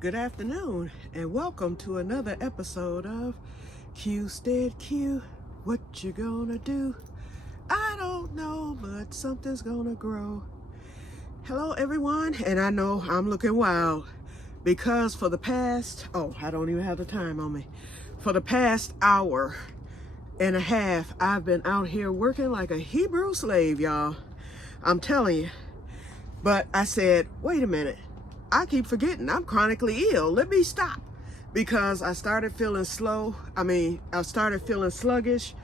Good afternoon, and welcome to another episode of Que-stead-Que. What you gonna do? I don't know, but something's gonna grow. Hello, everyone, and I know I'm looking wild because for the past, I don't even have the time on me. For the past hour and a half, I've been out here working like a Hebrew slave, y'all. I'm telling you. But I said, wait a minute. I keep forgetting I'm chronically ill. Let me stop. Because I started feeling I started feeling sluggish,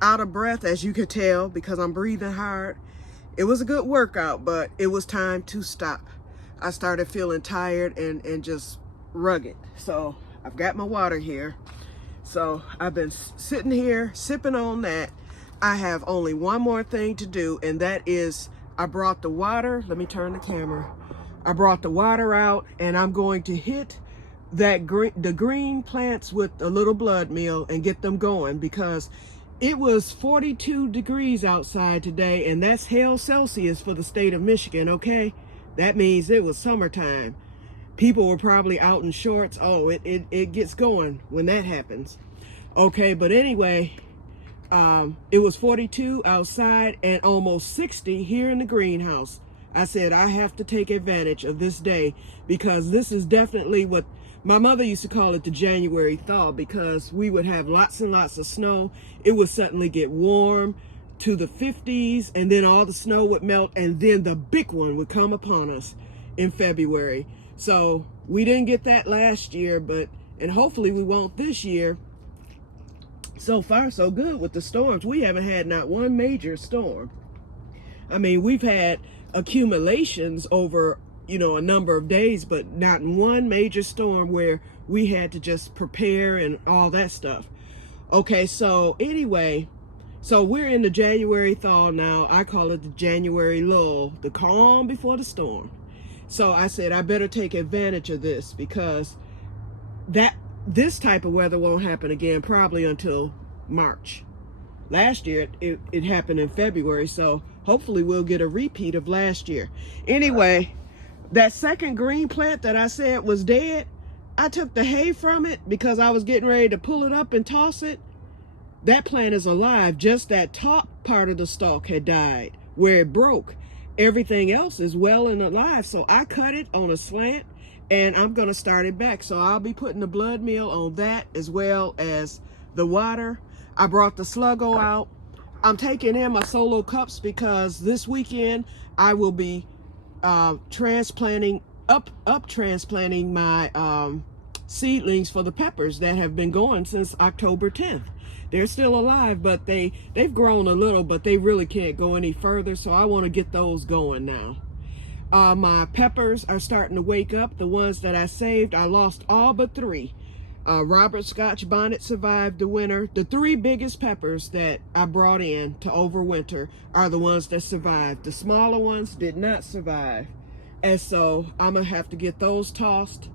out of breath, as you could tell, because I'm breathing hard. It was a good workout, but it was time to stop. I started feeling tired and just rugged. So I've got my water here. So I've been sitting here sipping on that. I have only one more thing to do, and that is I brought the water. Let me turn the camera. I brought the water out, and I'm going to hit the green plants with a little blood meal and get them going, because it was 42 degrees outside today, and that's hell Celsius for the state of Michigan, okay? That means it was summertime. People were probably out in shorts. Oh, it gets going when that happens. Okay, but anyway, it was 42 outside and almost 60 here in the greenhouse. I said, I have to take advantage of this day, because this is definitely what my mother used to call it, the January thaw, because we would have lots and lots of snow. It would suddenly get warm to the 50s, and then all the snow would melt, and then the big one would come upon us in February. So we didn't get that last year, and hopefully we won't this year. So far, so good with the storms. We haven't had not one major storm. I mean, we've had accumulations over, a number of days, but not one major storm where we had to just prepare and all that stuff. Okay, so anyway, so we're in the January thaw now. I call it the January lull, the calm before the storm. So I said, I better take advantage of this, because this type of weather won't happen again probably until March. Last year, it happened in February, so hopefully we'll get a repeat of last year. Anyway, that second green plant that I said was dead, I took the hay from it because I was getting ready to pull it up and toss it. That plant is alive. Just that top part of the stalk had died where it broke. Everything else is well and alive, so I cut it on a slant, and I'm going to start it back. So I'll be putting the blood meal on that as well as the water. I brought the Sluggo out. I'm taking in my solo cups because this weekend I will be transplanting my seedlings for the peppers that have been going since October 10th. They're still alive, but they've grown a little, but they really can't go any further. So I want to get those going now. My peppers are starting to wake up. The ones that I saved, I lost all but 3. Robert Scotch bonnet survived the winter. The 3 biggest peppers that I brought in to overwinter are the ones that survived. The smaller ones did not survive. And so I'm going to have to get those tossed.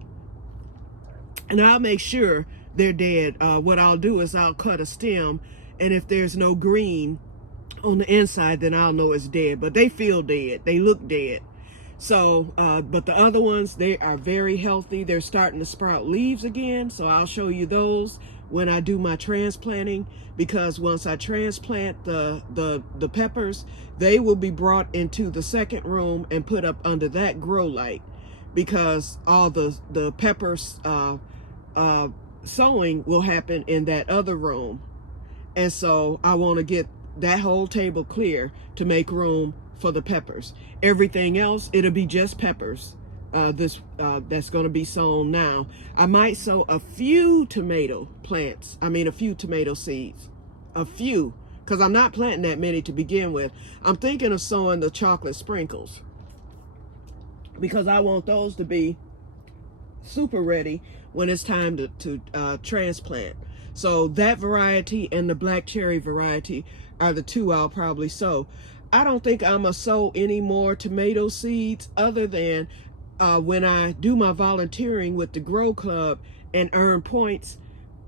And I'll make sure they're dead. What I'll do is I'll cut a stem. And if there's no green on the inside, then I'll know it's dead. But they feel dead. They look dead. So, but the other ones, they are very healthy. They're starting to sprout leaves again. So I'll show you those when I do my transplanting, because once I transplant the peppers, they will be brought into the second room and put up under that grow light, because all the peppers sowing will happen in that other room. And so I want to get that whole table clear to make room for the peppers. Everything else, it'll be just peppers. That's going to be sown now. I might sow a few tomato plants. A few tomato seeds. A few, because I'm not planting that many to begin with. I'm thinking of sowing the chocolate sprinkles, because I want those to be super ready when it's time to transplant. So that variety and the black cherry variety are the 2 I'll probably sow. I don't think I'm going to sow any more tomato seeds, other than when I do my volunteering with the Grow Club and earn points.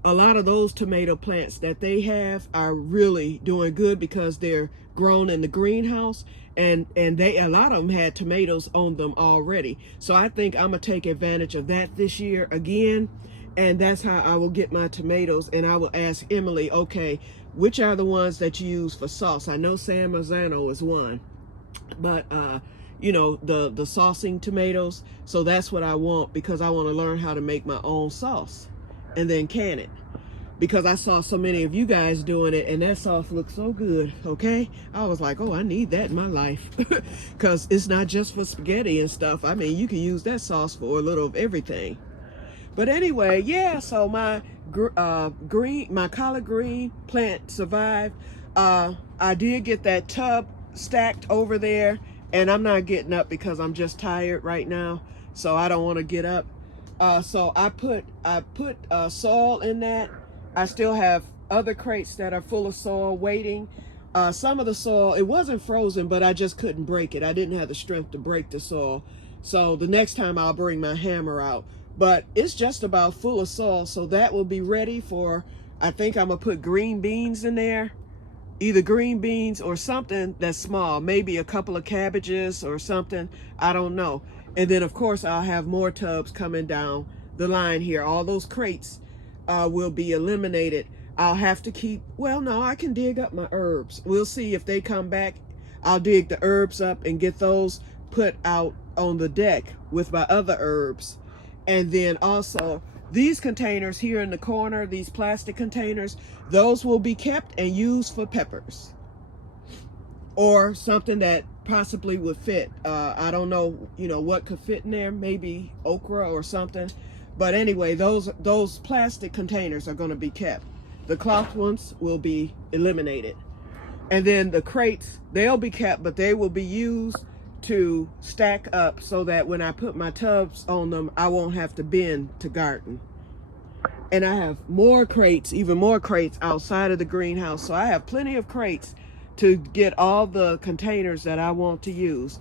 A lot of those tomato plants that they have are really doing good because they're grown in the greenhouse, and a lot of them had tomatoes on them already. So I think I'm gonna take advantage of that this year again, and that's how I will get my tomatoes. And I will ask Emily, okay, which are the ones that you use for sauce? I know San Marzano is one, but you know, the saucing tomatoes. So that's what I want, because I want to learn how to make my own sauce and then can it, because I saw so many of you guys doing it and that sauce looks so good. Okay, I was like, oh, I need that in my life, because it's not just for spaghetti and stuff. I mean, you can use that sauce for a little of everything. But anyway, yeah, so my my collard green plant survived. I did get that tub stacked over there, and I'm not getting up because I'm just tired right now, so I don't want to get up. So I put soil in that. I still have other crates that are full of soil waiting. Some of the soil, it wasn't frozen, but I just couldn't break it. I didn't have the strength to break the soil. So the next time I'll bring my hammer out. But it's just about full of soil, so that will be ready for, I think I'm gonna put green beans in there. Either green beans or something that's small, maybe a couple of cabbages or something, I don't know. And then of course I'll have more tubs coming down the line here. All those crates will be eliminated. I'll have to keep, well, no, I can dig up my herbs. We'll see if they come back. I'll dig the herbs up and get those put out on the deck with my other herbs. And then also these containers here in the corner, these plastic containers, those will be kept and used for peppers or something that possibly would fit. I don't know, you know, what could fit in there, maybe okra or something. But anyway, those plastic containers are going to be kept. The cloth ones will be eliminated. And then the crates, they'll be kept, but they will be used to stack up so that when I put my tubs on them, I won't have to bend to garden. And I have more crates, even more crates outside of the greenhouse. So I have plenty of crates to get all the containers that I want to use.